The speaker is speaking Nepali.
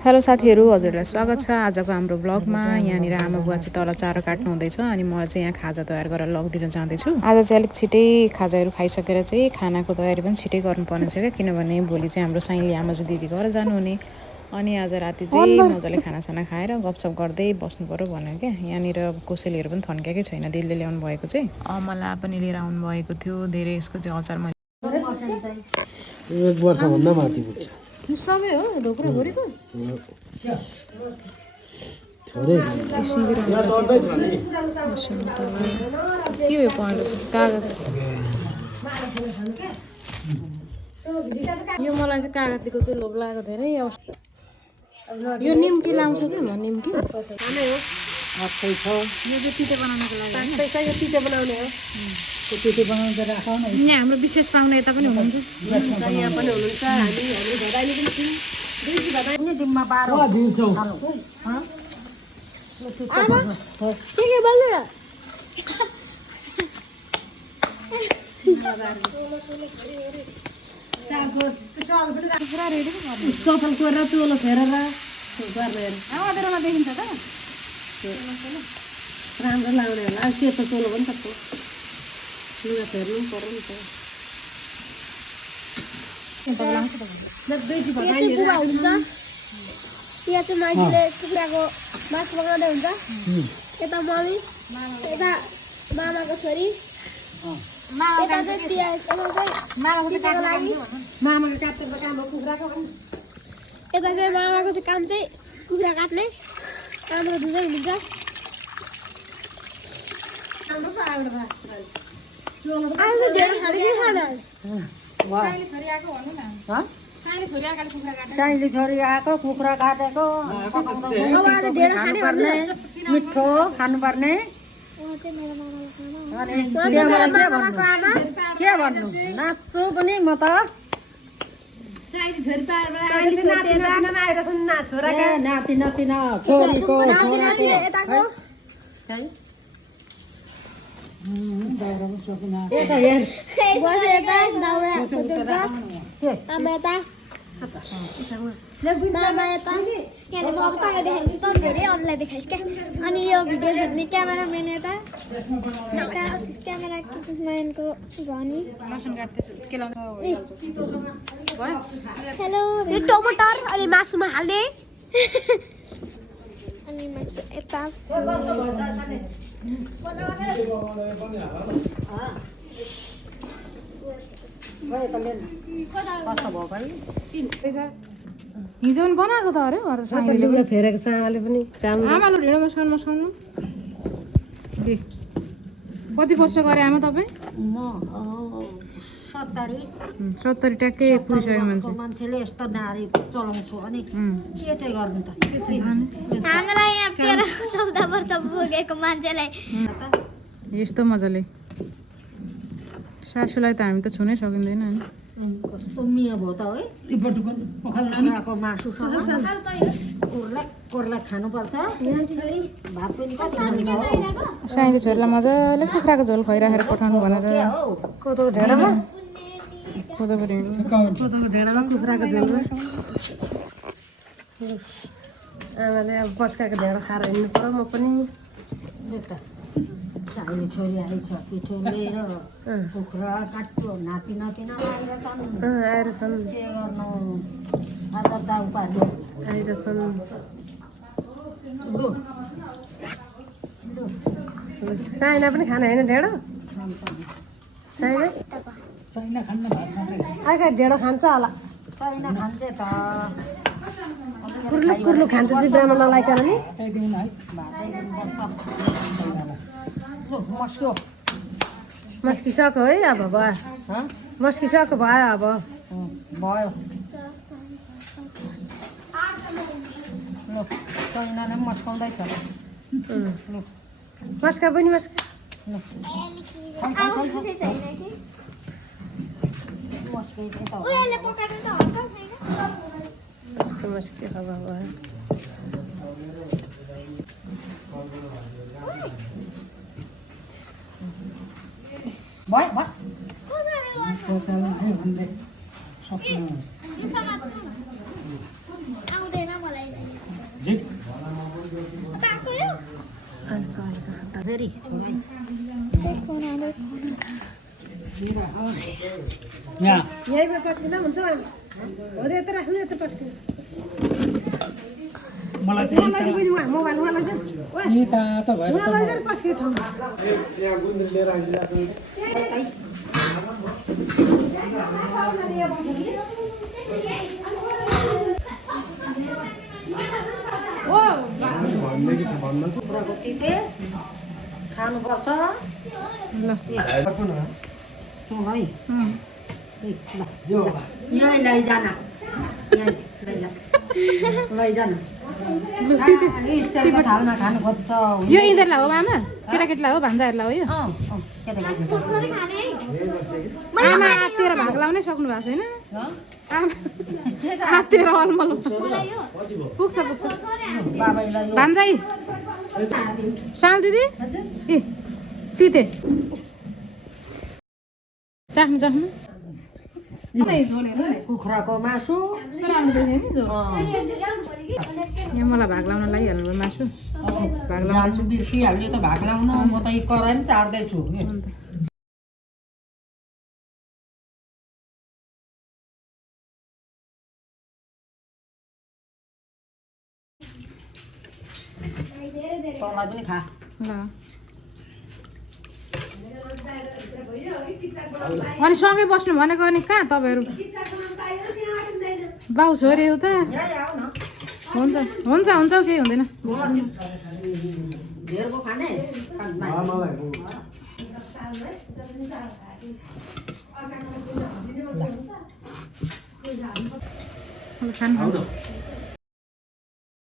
हेलो साथीहरू, हजुरलाई स्वागत छ आजको हाम्रो ब्लगमा। यहाँनिर आमा बुवा चाहिँ तल चारो काट्नु हुँदैछ अनि म चाहिँ यहाँ खाजा तयार गरेर लगिदिन जाँदैछु। आज चाहिँ अलिक छिटै खाजाहरू खाइसकेर चाहिँ खानाको तयारी पनि छिटै गर्नुपर्ने छ क्या, किनभने भोलि चाहिँ हाम्रो साइनले आमाजु दिदी घर जानुहुने। अनि आज राति चाहिँ मजाले खानासाना खाएर गफसफ गर्दै बस्नु पर्यो भन्यो क्या। यहाँनिर कोसेलीहरू पनि थन्किएकै छैन, दिदीले ल्याउनु भएको चाहिँ अमला पनि लिएर आउनु भएको थियो। धेरै यसको चाहिँ अचार मैले 1 वर्षभन्दा माथि पुग्छ। समय हो धोक्रा भोरेको के हो पहेँलो कागज। यो मलाई चाहिँ कागतीको चाहिँ लोभ लागेको धेरै। यो निम्की लाउँछ कि म निम्की यो चाहिँ पिठो बनाउनुको लागि यो पिठो बनाउने हो। पिठो बनाउनु त राख न। यहाँ हाम्रो विशेष पाहुना यता पनि हुनुहुन्छ, यहाँ पनि हुनुहुन्छ। हामी भदाइले पनि छौँ। दुई भदाइले दिनमा 12 दिन्छौ। के बोल्नु कपाल कोरेर चोलो फेरेर अँधेरोमा देखिन्छ त राम्रो लाउने होला। सेतो चोलो पनि त लुगा फेर्नु पर्यो नि त। यहाँ चाहिँ माइतीले कुखुराको मासु पकाउँदै हुन्छ। यता मम्मी, यता मामाको छोरी, यता चाहिँ मामाको लागि मामाको काट्ने काम हो कुखुराको। यता चाहिँ मामाको चाहिँ काम चाहिँ कुखुरा काट्ने कामको धुँदै हुन्छ। साइली छोरी आएको कुखुरा काटेको मिठो खानुपर्ने। के भन्नु नाच्छु पनि म त। नाति नातिना छोरीको अनि यो भिडियो खेल्ने क्यामेराम्यान यता क्यामेराम्यानको हेलो। यो टमाटर अनि मासुमा हाल्ने अनि यता हिजो पनि बनाएको त अरे फेरेको सामाले पनि आमाले ढिँडोमा सानो सानो कति वर्ष गरे आमा तपाईँ? म 70 ट्याक्कै पुगिसक्यो मान्छे। मान्छेले यस्तो नारी चलाउँछु अनि के चाहिँ गर्नु त। हामीलाई यहाँ 13-14 वर्ष पुगेको मान्छेलाई यस्तो मजाले सासूलाई त हामी त छुनै सकिँदैन नि। कस्तो मिया भयो त है। कुखुराको मासुसँग कोर्ला खानुपर्छ। भात पनि कति खानु हो। साइली छोरीलाई मजाले कुखुराको झोल खुवाइराखेर पठाउनु भनेर कोदोको ढेँडोमा कोदोको ढेँडोमा कुखुराको झोलमा आमाले अब पस्काएको ढेँडो खाएर हिँड्नु पर्यो। म पनि यता साइली छोरी आएछ पिठो लिएर कुखुरा काट्यो नापी नापिन आइरहेछन्। के गर्नु आधा उपाधि आइरहेछन्। साइना पनि खाना होइन ढेँडो। साइना आएका ढेँडो खान्छ होला। साइना खान्छ त कुर्लुक कुर्लुक खान्छ जिब्रामा नलाइकन नि। मस्किसक्यो है अब भयो। मस्किसक्यो भयो अब भयो। कैनाले पनि मस्काउँदैछ। मस्का पनि मस्का मस्के हवा भयो। आउँदैन मलाई ठिक यहाँ यहीमा पस्किँदा हुन्छ हो यता राख्नु यता पस्किनु मलाई उहाँलाई चाहिँ पनि मोबाइल उहाँलाई चाहिँ यी तातो भएर उहाँलाई चाहिँ पस्किने ठाउँमा कुखुराको तिते खानुपर्छ ल तँ है यहीँ लैजान यहीँ लैजान स्टाइलको थालमा खानु खोज्छ यो यिनीहरूलाई हो आमा केटाकेटीलाई हो भान्जाहरूलाई हो यो आमा आत्तिएर भाग लाउनै सक्नु भएको छैन आमा आत्तिएर अलमल पुग्छ पुग्छ बाबालाई भान्जाई साल दिदी ए तिते चाख्नु चाख्नु कुखुराको मासु यहाँ मलाई भाग लाउन लागिहाल्नु भयो मासु भाग लाउनु जानु बिर्सिहाल्यो त भाग लाउनु म त यी कराई पनि चाड्दैछु तँलाई पनि खा ल अनि सँगै बस्नु भनेको अनि कहाँ तपाईँहरू बाउ छोरी उता हुन्छ हुन्छ हुन्छ केही हुँदैन धेरको खाने खानु